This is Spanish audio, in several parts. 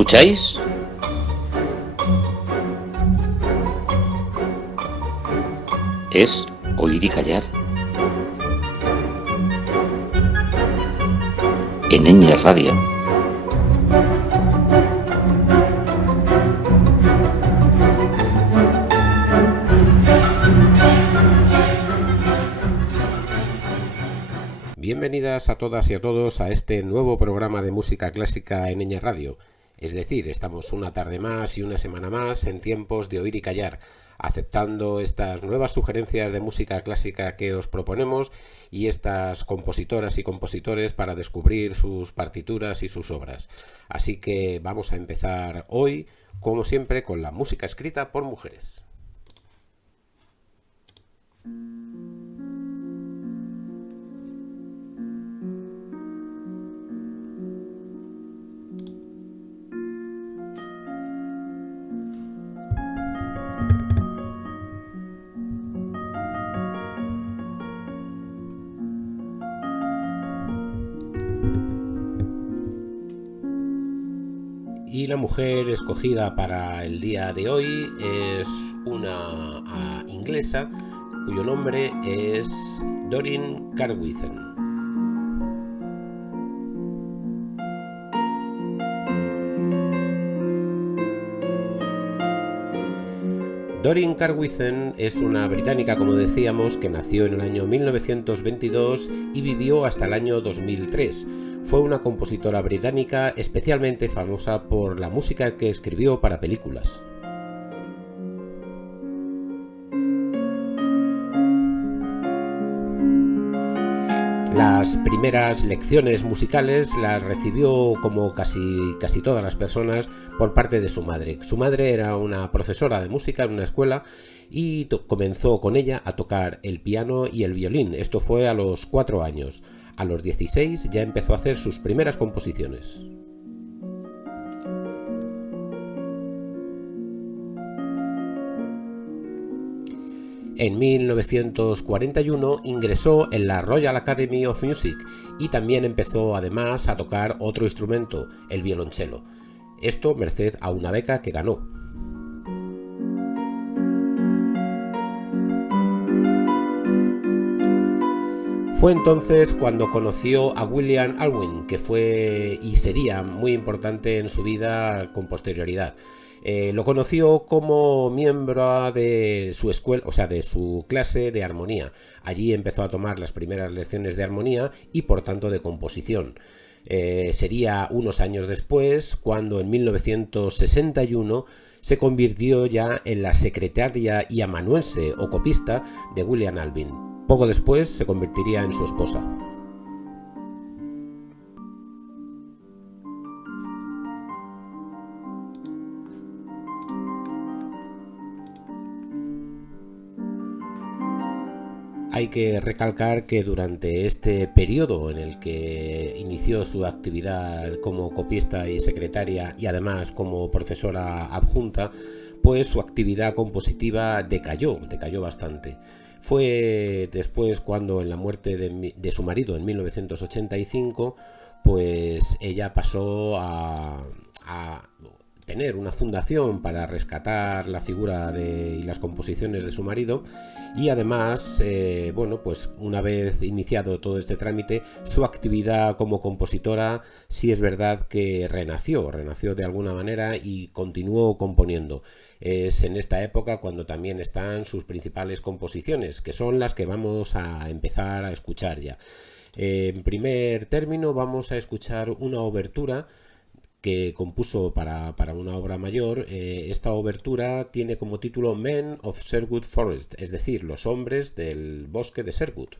escucháis? Es Oír y Callar. En Ñ Radio. Bienvenidas a todas y a todos a este nuevo programa de música clásica en Ñ Radio. Es decir, estamos una tarde más y una semana más en tiempos de oír y callar, aceptando estas nuevas sugerencias de música clásica que os proponemos y estas compositoras y compositores para descubrir sus partituras y sus obras. Así que vamos a empezar hoy, como siempre, con la música escrita por mujeres. Y la mujer escogida para el día de hoy es una inglesa cuyo nombre es Doreen Carwithen. Doreen Carwithen es una británica, como decíamos, que nació en el año 1922 y vivió hasta el año 2003. Fue una compositora británica especialmente famosa por la música que escribió para películas. Las primeras lecciones musicales las recibió, como casi todas las personas, por parte de su madre. Su madre era una profesora de música en una escuela y comenzó con ella a tocar el piano y el violín. Esto fue a los 4 años. A los 16 ya empezó a hacer sus primeras composiciones. En 1941 ingresó en la Royal Academy of Music y también empezó además a tocar otro instrumento, el violonchelo. Esto merced a una beca que ganó. Fue entonces cuando conoció a William Alwyn, que fue y sería muy importante en su vida con posterioridad. Lo conoció como miembro de su escuela, o sea, de su clase de armonía. Allí empezó a tomar las primeras lecciones de armonía y por tanto de composición. Sería unos años después cuando en 1961 se convirtió ya en la secretaria y amanuense o copista de William Alwyn. Poco después se convertiría en su esposa. Hay que recalcar que durante este periodo en el que inició su actividad como copista y secretaria y además como profesora adjunta, pues su actividad compositiva decayó bastante. Fue después cuando en la muerte de su marido en 1985, pues ella pasó a tener una fundación para rescatar la figura y las composiciones de su marido y además, pues una vez iniciado todo este trámite, su actividad como compositora sí es verdad que renació de alguna manera y continuó componiendo. Es en esta época cuando también están sus principales composiciones, que son las que vamos a empezar a escuchar ya. En primer término vamos a escuchar una obertura que compuso para una obra mayor. Esta obertura tiene como título Men of Sherwood Forest, es decir, los hombres del bosque de Sherwood.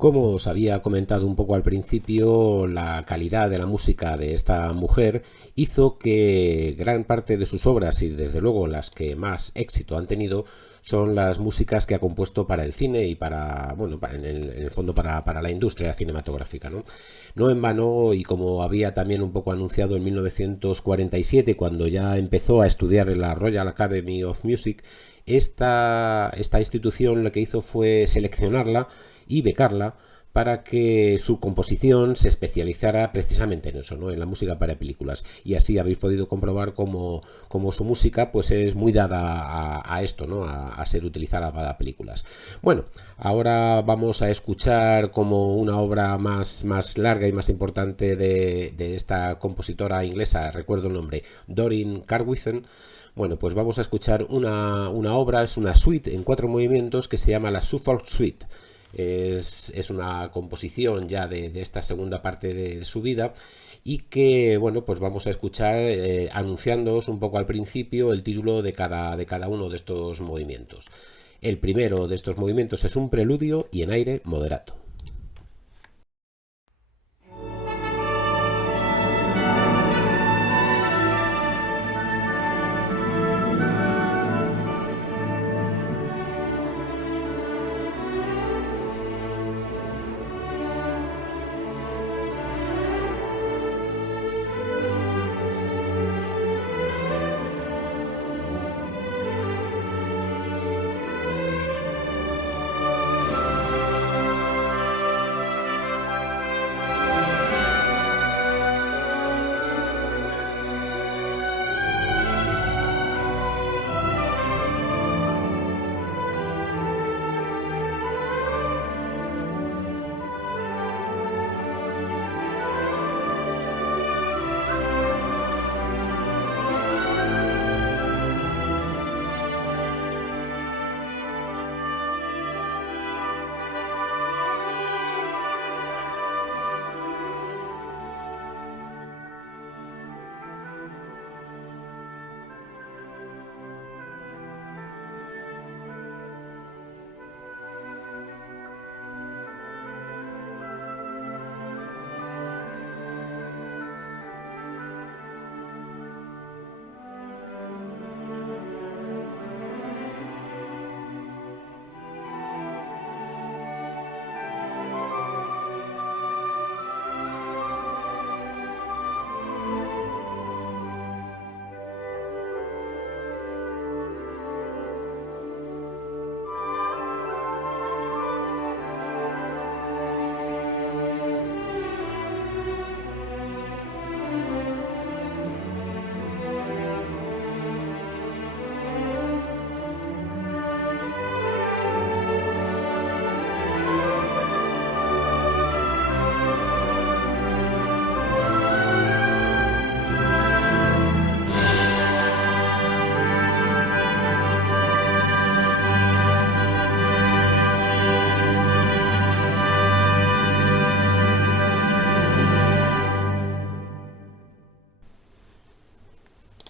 Como os había comentado un poco al principio, la calidad de la música de esta mujer hizo que gran parte de sus obras, y desde luego las que más éxito han tenido, son las músicas que ha compuesto para el cine y para, bueno, en el fondo para la industria cinematográfica, ¿no? No en vano, y como había también un poco anunciado en 1947, cuando ya empezó a estudiar en la Royal Academy of Music, esta institución lo que hizo fue seleccionarla y becarla para que su composición se especializara precisamente en eso, ¿no? En la música para películas. Y así habéis podido comprobar cómo su música pues es muy dada a esto, ¿no? A ser utilizada para películas. Bueno, ahora vamos a escuchar como una obra más larga y más importante de esta compositora inglesa, recuerdo el nombre, Doreen Carwithen. Bueno, pues vamos a escuchar una obra, es una suite en 4 movimientos que se llama la Suffolk Suite. Es una composición ya de esta segunda parte de su vida, y que, bueno, pues vamos a escuchar anunciándoos un poco al principio el título de cada uno de estos movimientos. El primero de estos movimientos es un preludio y en aire moderato.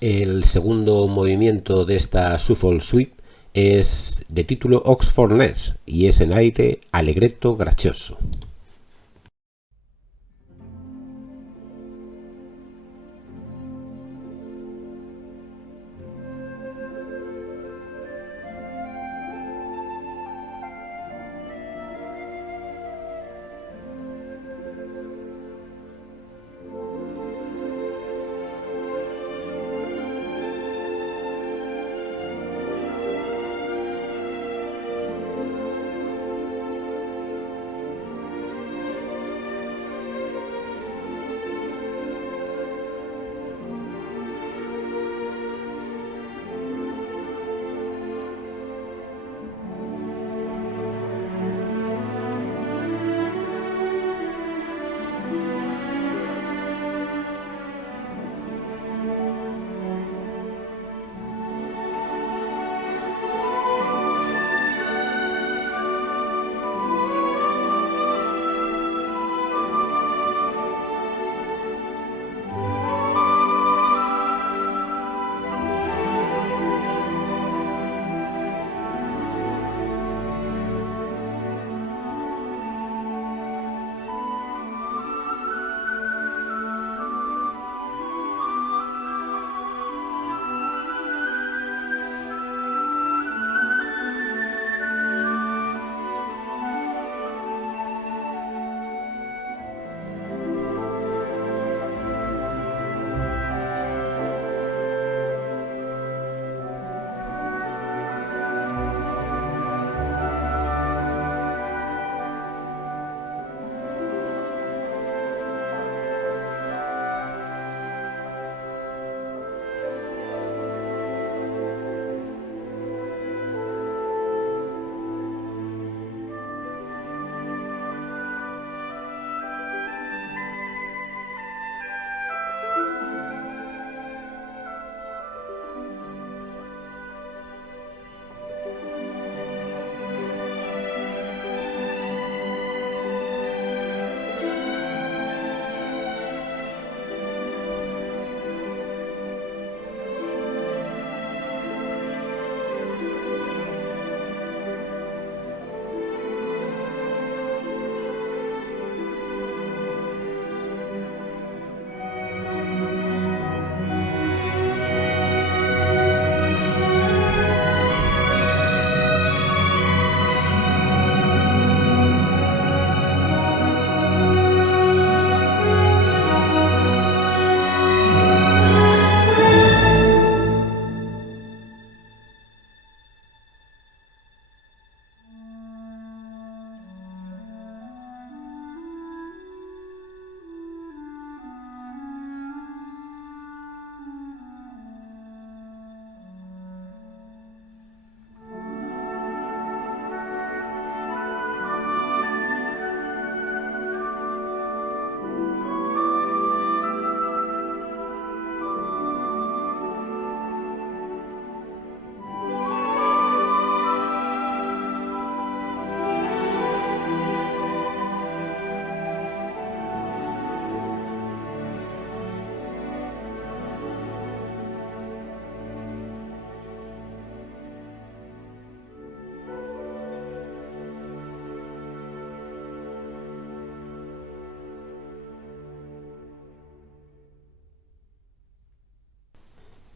El segundo movimiento de esta Shuffle Suite es de título Oxford Nest y es en aire allegretto gracioso.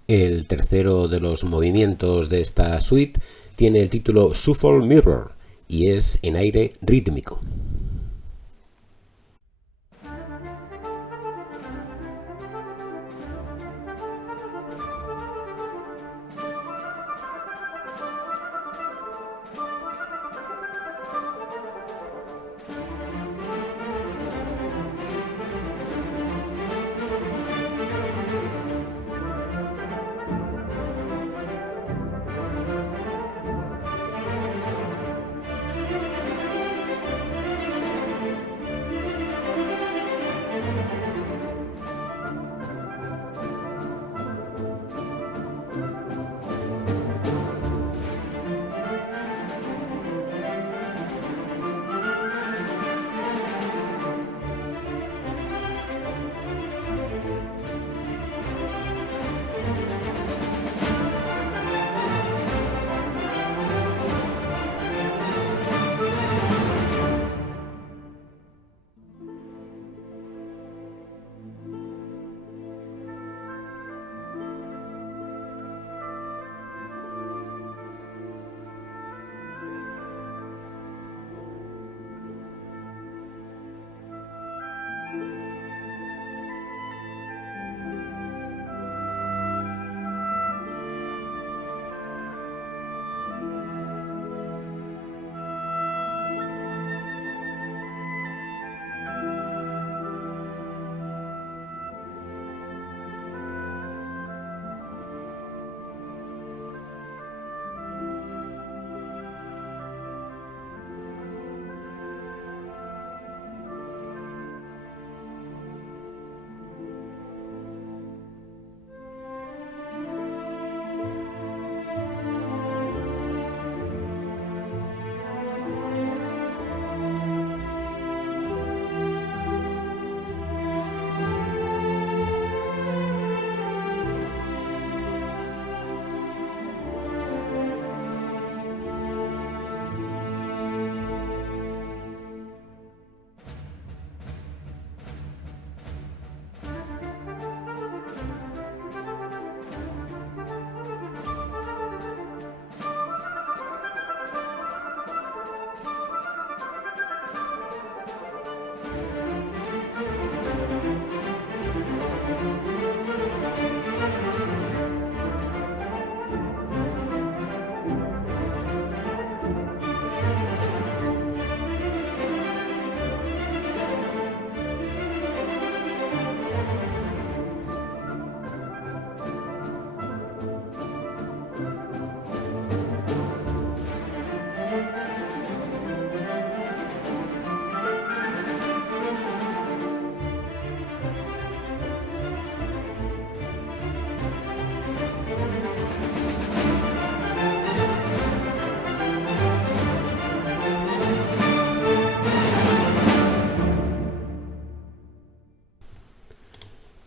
El tercero de los movimientos de esta suite tiene el título Shuffle Mirror y es en aire rítmico.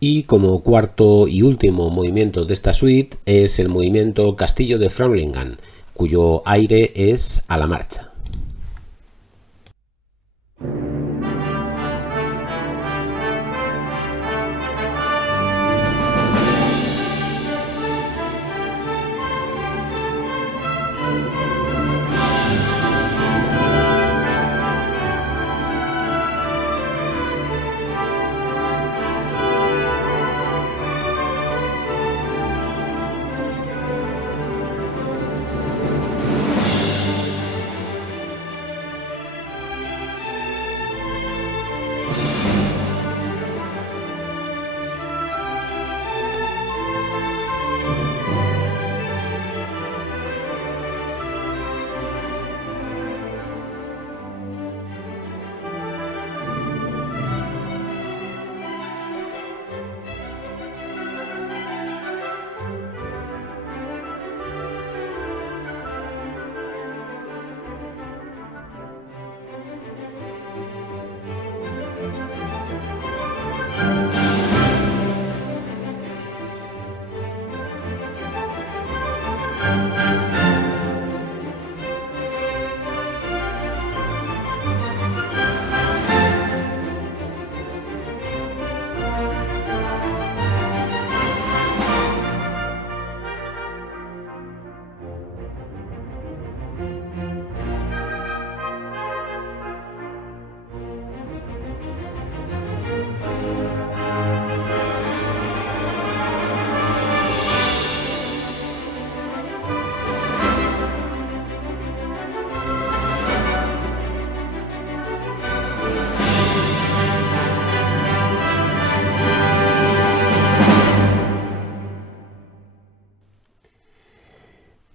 Y como cuarto y último movimiento de esta suite es el movimiento Castillo de Framlingham, cuyo aire es a la marcha.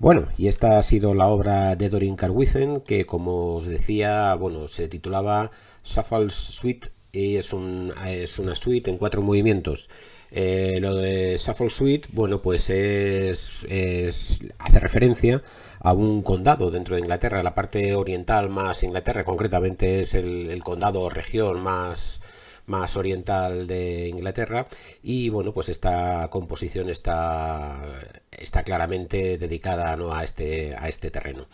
Bueno, y esta ha sido la obra de Dorian Carwithen, que como os decía, bueno, se titulaba Shuffle's Suite y es una suite en 4 movimientos. Lo de Shuffle Suite, bueno, pues hace referencia a un condado dentro de Inglaterra, la parte oriental más Inglaterra, concretamente es el condado o región más oriental de Inglaterra, y bueno, pues esta composición está claramente dedicada, ¿no?, a este terreno.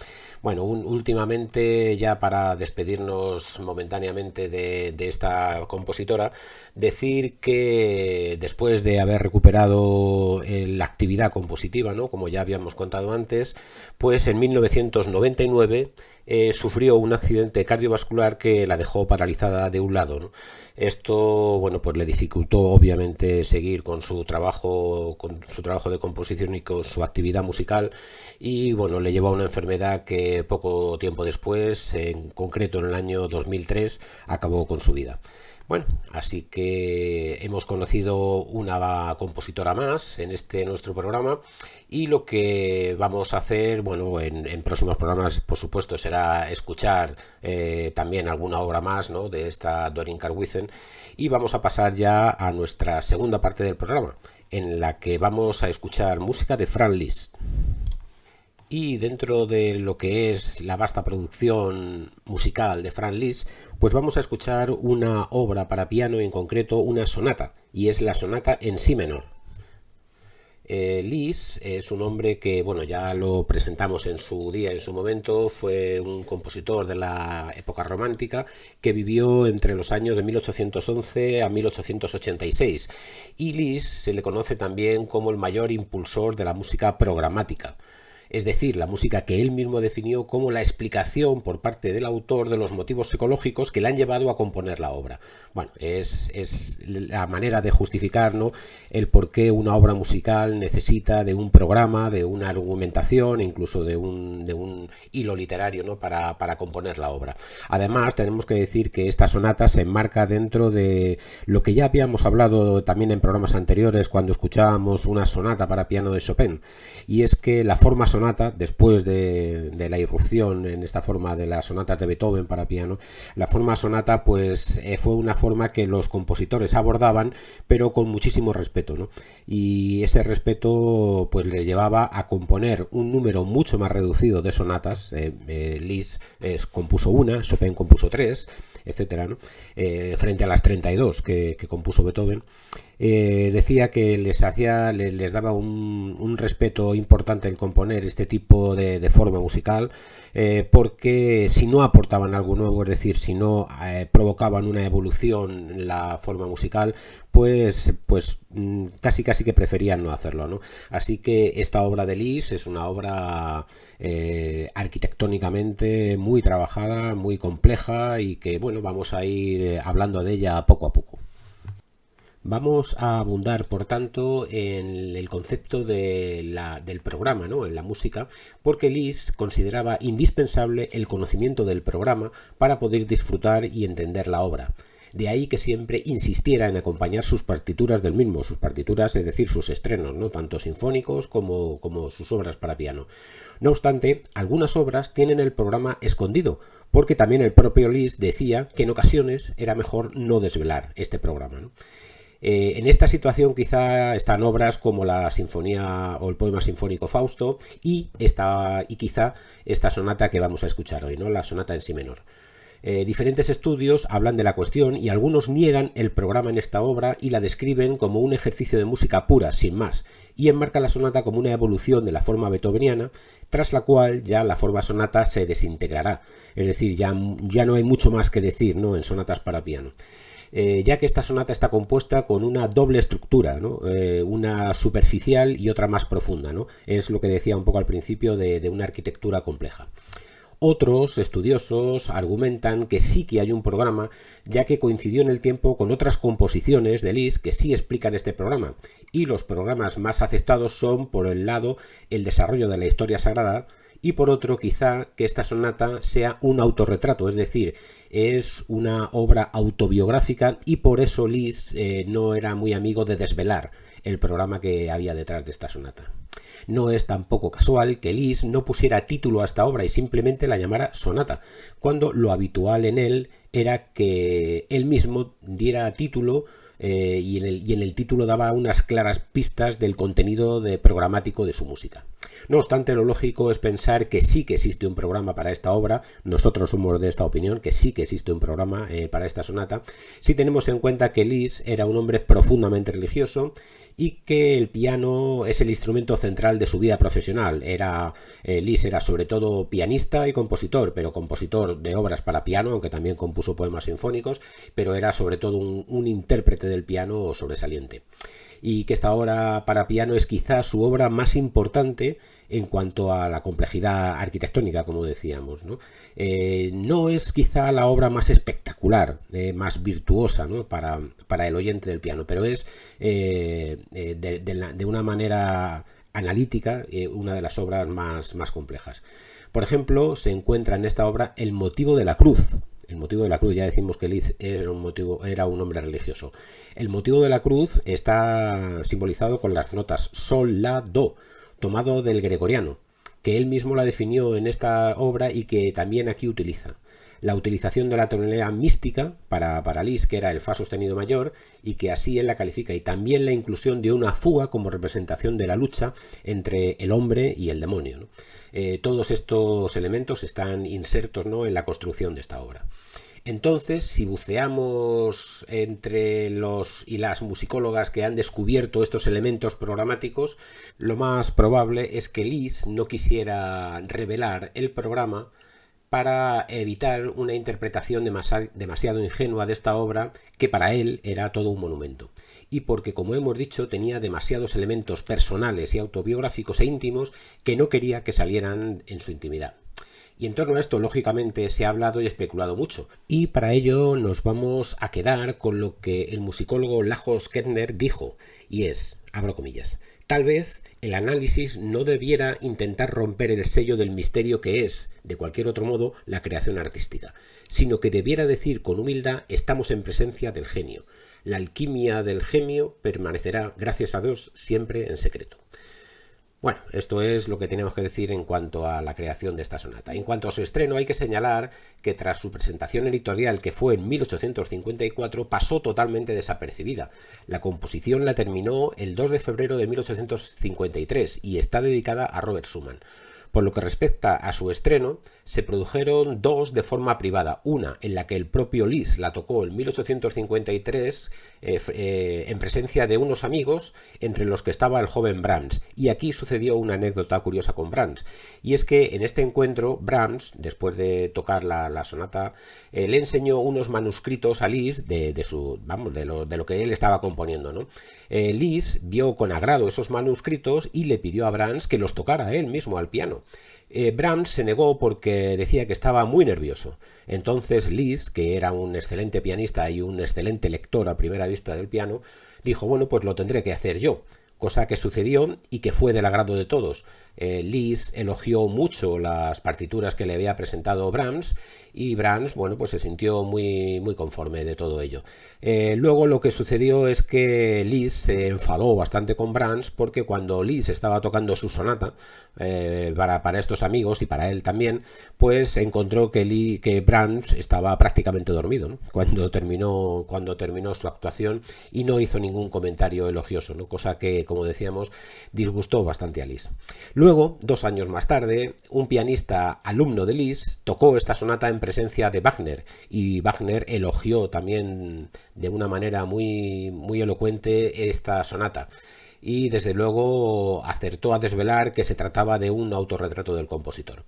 Bueno, últimamente, ya para despedirnos momentáneamente de esta compositora, decir que después de haber recuperado la actividad compositiva, ¿no?, como ya habíamos contado antes, pues en 1999 sufrió un accidente cardiovascular que la dejó paralizada de un lado, ¿no? Esto, bueno, pues le dificultó obviamente seguir con su trabajo de composición y con su actividad musical, y bueno, le llevó a una enfermedad que poco tiempo después, en concreto en el año 2003, acabó con su vida. Bueno, así que hemos conocido una compositora más en este nuestro programa, y lo que vamos a hacer, bueno, en próximos programas, por supuesto, será escuchar también alguna obra más, ¿no?, de esta Dorian Carwithen, y vamos a pasar ya a nuestra segunda parte del programa, en la que vamos a escuchar música de Franz Liszt. Y dentro de lo que es la vasta producción musical de Franz Liszt, pues vamos a escuchar una obra para piano, en concreto una sonata, y es la sonata en si menor. Liszt es un hombre que, bueno, ya lo presentamos en su día, en su momento. Fue un compositor de la época romántica que vivió entre los años de 1811 a 1886, y Liszt se le conoce también como el mayor impulsor de la música programática, es decir, la música que él mismo definió como la explicación por parte del autor de los motivos psicológicos que le han llevado a componer la obra. Bueno, es la manera de justificar, ¿no?, el por qué una obra musical necesita de un programa, de una argumentación, incluso de un hilo literario, ¿no?, para componer la obra. Además, tenemos que decir que esta sonata se enmarca dentro de lo que ya habíamos hablado también en programas anteriores, cuando escuchábamos una sonata para piano de Chopin, y es que la forma sonata, después de la irrupción en esta forma de las sonatas de Beethoven para piano, la forma sonata pues fue una forma que los compositores abordaban, pero con muchísimo respeto, ¿no? Y ese respeto pues les llevaba a componer un número mucho más reducido de sonatas. Liszt compuso una, Chopin compuso 3, etcétera, ¿no?, frente a las 32 que compuso Beethoven. Decía que les daba un respeto importante en componer este tipo de forma musical, porque si no aportaban algo nuevo, es decir, si no provocaban una evolución en la forma musical, pues casi que preferían no hacerlo, ¿no? Así que esta obra de Liszt es una obra arquitectónicamente muy trabajada, muy compleja, y que, bueno, vamos a ir hablando de ella poco a poco. Vamos a abundar, por tanto, en el concepto del programa, ¿no?, en la música, porque Liszt consideraba indispensable el conocimiento del programa para poder disfrutar y entender la obra. De ahí que siempre insistiera en acompañar sus partituras del mismo, sus partituras, es decir, sus estrenos, ¿no?, tanto sinfónicos como sus obras para piano. No obstante, algunas obras tienen el programa escondido, porque también el propio Liszt decía que en ocasiones era mejor no desvelar este programa, ¿no? En esta situación quizá están obras como la sinfonía o el poema sinfónico Fausto y quizá esta sonata que vamos a escuchar hoy, ¿no?, la sonata en si menor. Diferentes estudios hablan de la cuestión, y algunos niegan el programa en esta obra y la describen como un ejercicio de música pura, sin más, y enmarcan la sonata como una evolución de la forma beethoveniana, tras la cual ya la forma sonata se desintegrará, es decir, ya no hay mucho más que decir, ¿no?, en sonatas para piano. Ya que esta sonata está compuesta con una doble estructura, ¿no?, una superficial y otra más profunda, ¿no? Es lo que decía un poco al principio de una arquitectura compleja. Otros estudiosos argumentan que sí que hay un programa, ya que coincidió en el tiempo con otras composiciones de Liszt que sí explican este programa, y los programas más aceptados son, por el lado, el desarrollo de la historia sagrada y por otro quizá que esta sonata sea un autorretrato, es decir, es una obra autobiográfica y por eso Liszt no era muy amigo de desvelar el programa que había detrás de esta sonata. No es tampoco casual que Liszt no pusiera título a esta obra y simplemente la llamara sonata, cuando lo habitual en él era que él mismo diera título y en el título daba unas claras pistas del contenido programático de su música. No obstante, lo lógico es pensar que sí que existe un programa para esta obra, nosotros somos de esta opinión, que sí que existe un programa para esta sonata, si tenemos en cuenta que Liszt era un hombre profundamente religioso y que el piano es el instrumento central de su vida profesional. Liszt era sobre todo pianista y compositor, pero compositor de obras para piano, aunque también compuso poemas sinfónicos, pero era sobre todo un intérprete del piano sobresaliente. Y que esta obra para piano es quizás su obra más importante en cuanto a la complejidad arquitectónica, como decíamos, ¿no? No es quizá la obra más espectacular, más virtuosa, ¿no? para el oyente del piano, pero es de una manera analítica una de las obras más complejas. Por ejemplo, se encuentra en esta obra el motivo de la cruz. El motivo de la cruz, ya decimos que Liszt era un hombre religioso. El motivo de la cruz está simbolizado con las notas sol, la, do, tomado del gregoriano, que él mismo la definió en esta obra y que también aquí utiliza. La utilización de la tonalidad mística para Liszt, que era el fa sostenido mayor, y que así él la califica, y también la inclusión de una fuga como representación de la lucha entre el hombre y el demonio, ¿no? Todos estos elementos están insertos, ¿no?, en la construcción de esta obra. Entonces, si buceamos entre los y las musicólogas que han descubierto estos elementos programáticos, lo más probable es que Liszt no quisiera revelar el programa para evitar una interpretación demasiado ingenua de esta obra, que para él era todo un monumento. Y porque, como hemos dicho, tenía demasiados elementos personales y autobiográficos e íntimos que no quería que salieran en su intimidad. Y en torno a esto, lógicamente, se ha hablado y especulado mucho. Y para ello nos vamos a quedar con lo que el musicólogo Lajos Kettner dijo, y es, abro comillas, tal vez el análisis no debiera intentar romper el sello del misterio que es, de cualquier otro modo, la creación artística, sino que debiera decir con humildad: estamos en presencia del genio. La alquimia del genio permanecerá, gracias a Dios, siempre en secreto. Bueno, esto es lo que tenemos que decir en cuanto a la creación de esta sonata. En cuanto a su estreno, hay que señalar que tras su presentación editorial, que fue en 1854, pasó totalmente desapercibida. La composición la terminó el 2 de febrero de 1853 y está dedicada a Robert Schumann. Por lo que respecta a su estreno, se produjeron dos de forma privada. Una en la que el propio Liszt la tocó en 1853 en presencia de unos amigos, entre los que estaba el joven Brahms. Y aquí sucedió una anécdota curiosa con Brahms. Y es que en este encuentro Brahms, después de tocar la sonata, le enseñó unos manuscritos a Liszt de lo que él estaba componiendo, ¿no? Liszt vio con agrado esos manuscritos y le pidió a Brahms que los tocara él mismo al piano. Brahms se negó porque decía que estaba muy nervioso. Entonces Liszt, que era un excelente pianista y un excelente lector a primera vista del piano, dijo: bueno, pues lo tendré que hacer yo. Cosa que sucedió y que fue del agrado de todos. Liszt elogió mucho las partituras que le había presentado Brahms y Brahms, bueno, pues se sintió muy conforme de todo ello. Luego lo que sucedió es que Liszt se enfadó bastante con Brahms porque cuando Liszt estaba tocando su sonata para estos amigos y para él también, pues encontró que Brahms estaba prácticamente dormido, ¿no?, cuando terminó su actuación, y no hizo ningún comentario elogioso, ¿no?, cosa que, como decíamos, disgustó bastante a Liszt. Luego, 2 años más tarde, un pianista alumno de Liszt tocó esta sonata en presencia de Wagner, y Wagner elogió también de una manera muy elocuente esta sonata. Y desde luego acertó a desvelar que se trataba de un autorretrato del compositor.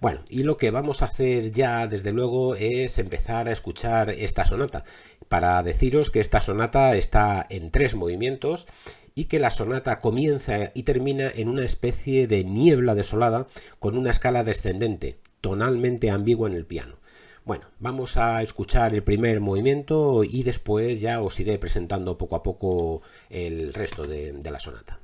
Bueno, y lo que vamos a hacer ya desde luego es empezar a escuchar esta sonata, para deciros que esta sonata está en 3 movimientos y que la sonata comienza y termina en una especie de niebla desolada con una escala descendente, tonalmente ambigua en el piano. Bueno, vamos a escuchar el primer movimiento y después ya os iré presentando poco a poco el resto de la sonata.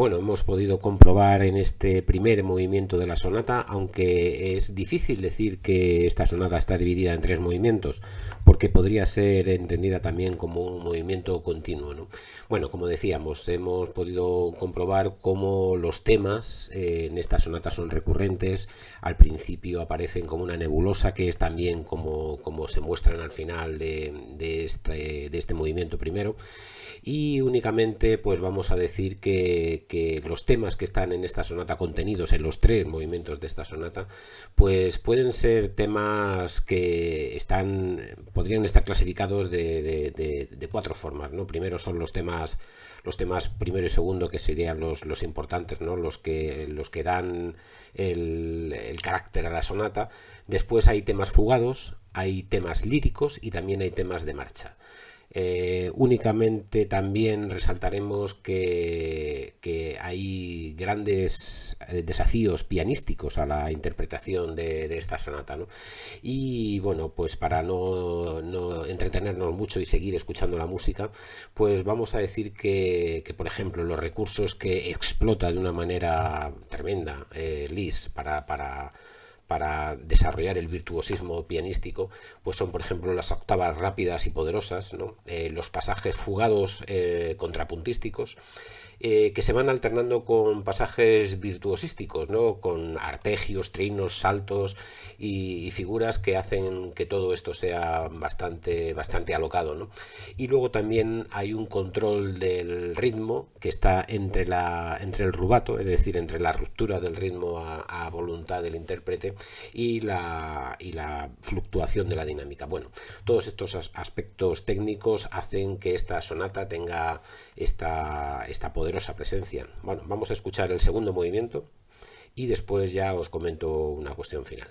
Bueno, hemos podido comprobar en este primer movimiento de la sonata, aunque es difícil decir que esta sonata está dividida en tres movimientos, porque podría ser entendida también como un movimiento continuo, ¿no? Bueno, como decíamos, hemos podido comprobar cómo los temas en esta sonata son recurrentes. Al principio aparecen como una nebulosa, que es también como se muestran al final de este movimiento primero. Y únicamente pues vamos a decir que los temas que están en esta sonata, contenidos en los tres movimientos de esta sonata, pues pueden ser temas que podrían estar clasificados de cuatro formas, ¿no? Primero son los temas primero y segundo, que serían los importantes, ¿no? Los que dan el carácter a la sonata. Después hay temas fugados, hay temas líricos y también hay temas de marcha. Únicamente también resaltaremos que hay grandes desafíos pianísticos a la interpretación de esta sonata, ¿no? Y bueno, pues para no entretenernos mucho y seguir escuchando la música, pues vamos a decir que por ejemplo, los recursos que explota de una manera tremenda Liszt para desarrollar el virtuosismo pianístico, pues son, por ejemplo, las octavas rápidas y poderosas, ¿no? Los pasajes fugados contrapuntísticos, que se van alternando con pasajes virtuosísticos, ¿no? Con arpegios, trinos, saltos y figuras que hacen que todo esto sea bastante alocado, ¿no? Y luego también hay un control del ritmo que está entre el rubato, es decir, entre la ruptura del ritmo a voluntad del intérprete y la fluctuación de la dinámica. Bueno, todos estos aspectos técnicos hacen que esta sonata tenga esta poderosa presencia. Bueno, vamos a escuchar el segundo movimiento y después ya os comento una cuestión final.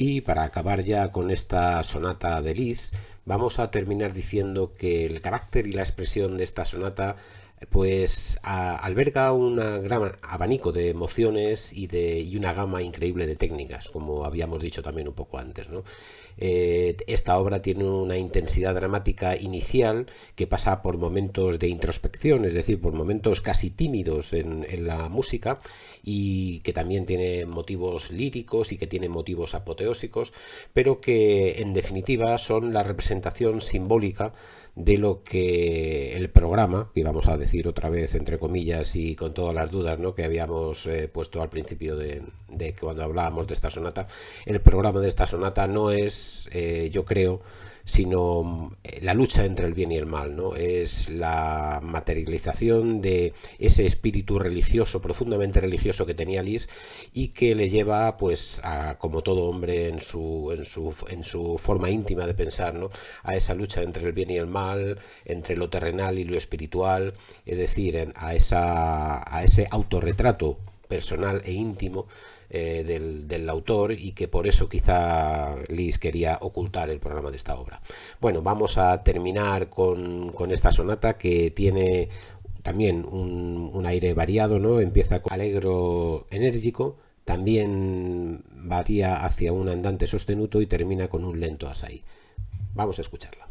Y para acabar ya con esta sonata de Liszt, vamos a terminar diciendo que el carácter y la expresión de esta sonata pues alberga un gran abanico de emociones y una gama increíble de técnicas, como habíamos dicho también un poco antes, ¿no? Esta obra tiene una intensidad dramática inicial que pasa por momentos de introspección, es decir, por momentos casi tímidos en la música, y que también tiene motivos líricos y que tiene motivos apoteósicos, pero que en definitiva son la representación simbólica de lo que el programa, que vamos a decir otra vez entre comillas y con todas las dudas, ¿no?, que habíamos puesto al principio de cuando hablábamos de esta sonata, el programa de esta sonata no es, yo creo, sino la lucha entre el bien y el mal, ¿no? Es la materialización de ese espíritu religioso, profundamente religioso que tenía Liszt y que le lleva, pues, como todo hombre en su forma íntima de pensar, ¿no?, a esa lucha entre el bien y el mal, entre lo terrenal y lo espiritual, es decir, a ese autorretrato personal e íntimo del autor, y que por eso quizá Liszt quería ocultar el programa de esta obra. Bueno, vamos a terminar con esta sonata que tiene también un aire variado, ¿no? Empieza con alegro enérgico, también varía hacia un andante sostenuto y termina con un lento assai. Vamos a escucharla.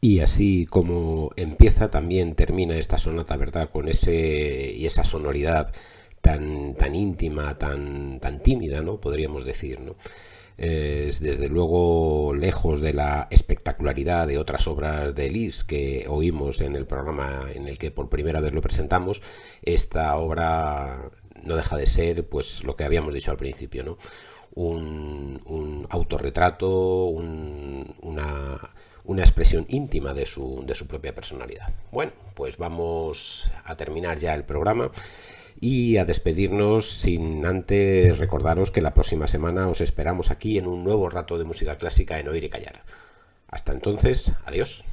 Y así como empieza, también termina esta sonata, ¿verdad? Con esa sonoridad tan íntima, tan tímida, ¿no? Podríamos decir, ¿no? Es desde luego lejos de la espectacularidad de otras obras de Liszt que oímos en el programa en el que por primera vez lo presentamos. Esta obra no deja de ser, pues, lo que habíamos dicho al principio, ¿no? Un autorretrato, una expresión íntima de su propia personalidad. Bueno, pues vamos a terminar ya el programa y a despedirnos sin antes recordaros que la próxima semana os esperamos aquí en un nuevo rato de música clásica en Oír y Callar. Hasta entonces, adiós.